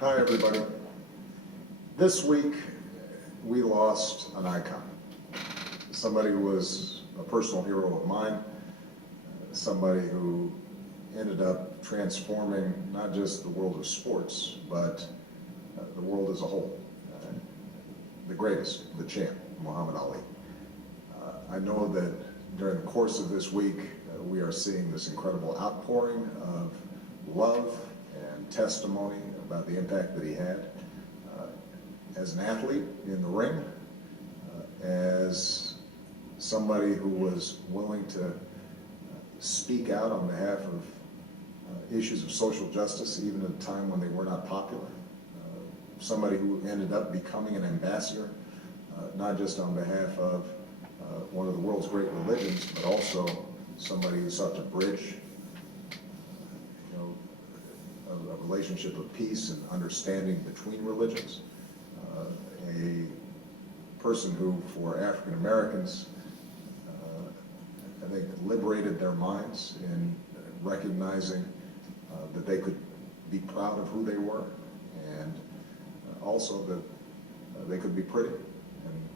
Hi, everybody. This week, we lost an icon. Somebody who was a personal hero of mine, somebody who ended up transforming not just the world of sports, but the world as a whole. The greatest, the champ, Muhammad Ali. I know that during the course of this week, we are seeing this incredible outpouring of love and testimony about the impact that he had as an athlete in the ring, as somebody who was willing to speak out on behalf of issues of social justice, even at a time when they were not popular. Somebody who ended up becoming an ambassador, not just on behalf of one of the world's great religions, but also somebody who sought to bridge a relationship of peace and understanding between religions. A person who, for African Americans, I think liberated their minds in recognizing that they could be proud of who they were, and also that they could be pretty and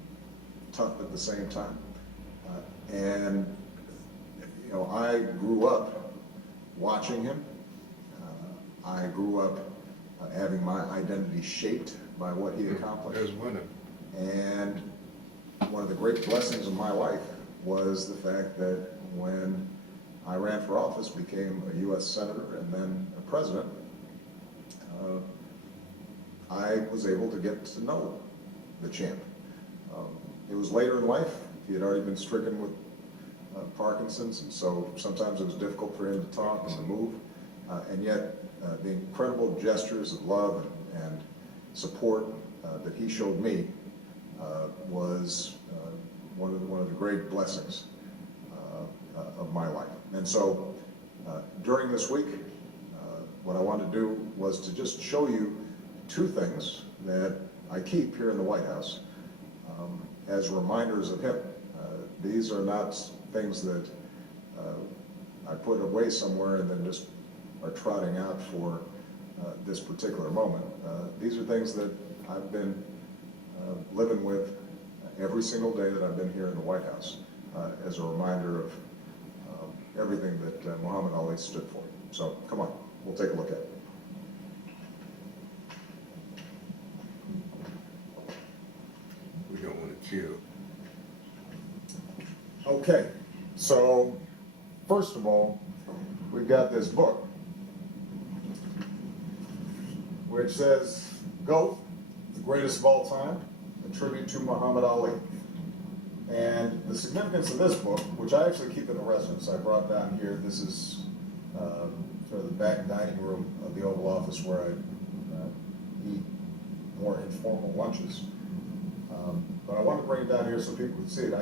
tough at the same time. And I grew up watching him. I grew up having my identity shaped by what he accomplished. There's winning. And one of the great blessings of my life was the fact that when I ran for office, became a U.S. Senator and then a president, I was able to get to know the champ. It was later in life. He had already been stricken with Parkinson's, and so sometimes it was difficult for him to talk and to move. And yet, the incredible gestures of love and support that he showed me was one of the great blessings of my life. And so, during this week, what I wanted to do was to just show you two things that I keep here in the White House as reminders of him. These are not things that I put away somewhere and then just are trotting out for this particular moment. These are things that I've been living with every single day that I've been here in the White House as a reminder of everything that Muhammad Ali stood for. So come on, we'll take a look at it. We don't want to chill. Okay, so first of all, we've got this book which says, GOAT, the greatest of all time, a tribute to Muhammad Ali. And the significance of this book, which I actually keep in the residence, I brought down here. This is sort of the back dining room of the Oval Office where I eat more informal lunches. But I wanted to bring it down here so people could see it.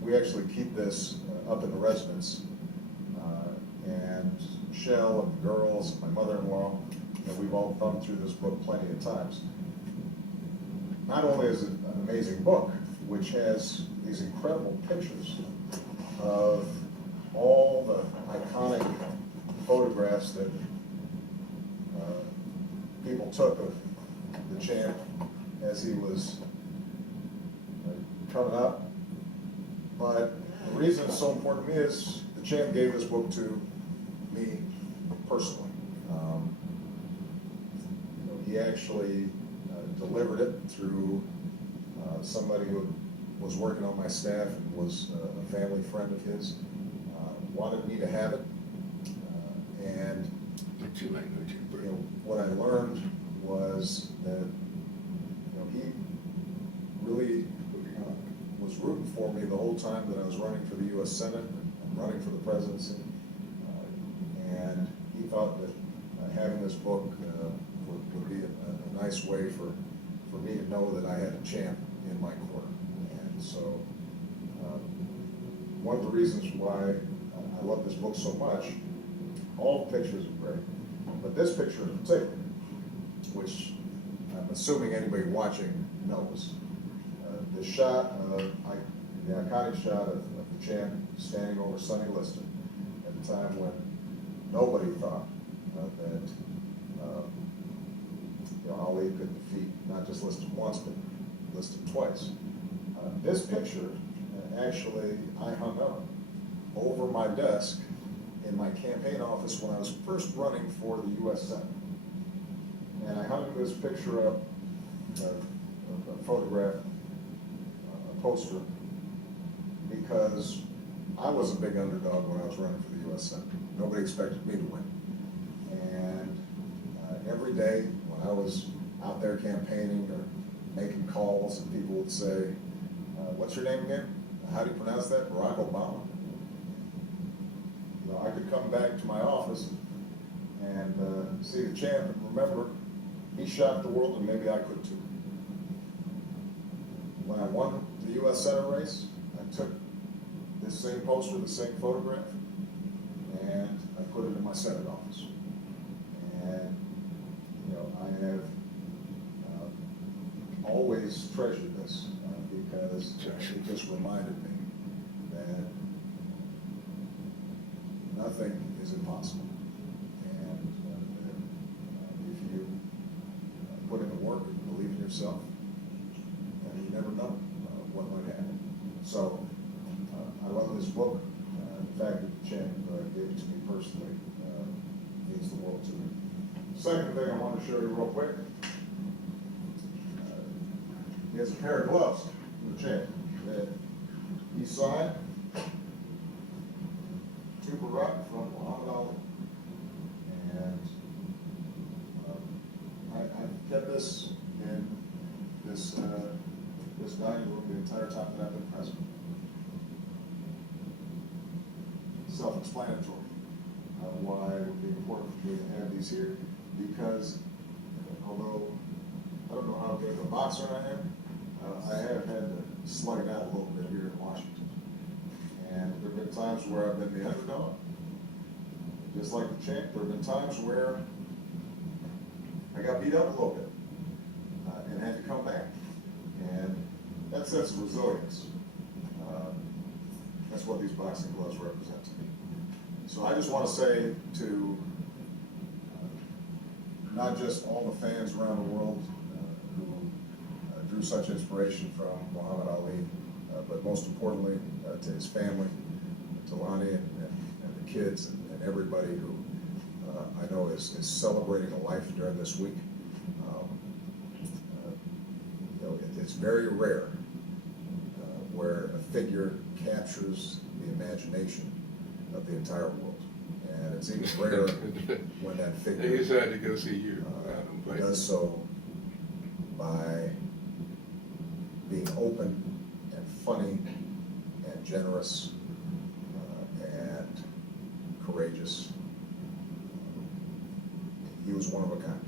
We actually keep this up in the residence. And Shell and the girls, my mother-in-law, we've all thumbed through this book plenty of times. Not only is it an amazing book, which has these incredible pictures of all the iconic photographs that people took of the champ as he was coming up. But the reason it's so important to me is the champ gave this book to me personally. He actually delivered it through somebody who was working on my staff and was a family friend of his, wanted me to have it. And what I learned was that he really was rooting for me the whole time that I was running for the U.S. Senate and running for the presidency. And he thought that having this book would be a nice way for me to know that I had a champ in my corner. And so one of the reasons why I love this book so much, all the pictures are great, but this picture in particular, which I'm assuming anybody watching knows, the shot of, the iconic shot of the champ standing over Sonny Liston at a time when nobody thought that Ali could defeat, not just listed once, but listed twice. This picture, actually, I hung up over my desk in my campaign office when I was first running for the U.S. Senate. And I hung this picture up, a photograph, a poster, because I was a big underdog when I was running for the U.S. Senate. Nobody expected me to win. And every day when I was out there campaigning or making calls, and people would say, what's your name again? How do you pronounce that? Barack Obama. You know, I could come back to my office and see the champ and remember he shocked the world, and maybe I could too. When I won the U.S. Senate race, I took this same poster, the same photograph, and I put it in my Senate office. And, you know, I have always treasured this because it just reminded me that nothing is impossible. And if you put in the work and believe in yourself, you never know what might happen. So I love this book. The fact that the champ gave it to me personally means the world to me. Second thing I want to show you real quick. He has a pair of gloves from the champ that he signed to Barack from Muhammad Ali. And I've kept this in this dining room the entire time that I've been president. Self-explanatory why it would be important for me to have these here, because although I don't know how good of a boxer I am, I have had to slug it out a little bit here in Washington. And there have been times where I've been the underdog, just like the champ. There have been times where I got beat up a little bit and had to come back. And that sense of resilience, that's what these boxing gloves represent to me. So I just want to say to not just all the fans around the world who drew such inspiration from Muhammad Ali, but most importantly to his family, to Lonnie and the kids and everybody who I know is celebrating a life during this week. You know, it's very rare where a figure captures the imagination of the entire world. And it's even rarer when that figure They decided to go see you. does so by being open and funny and generous and courageous. He was one of a kind.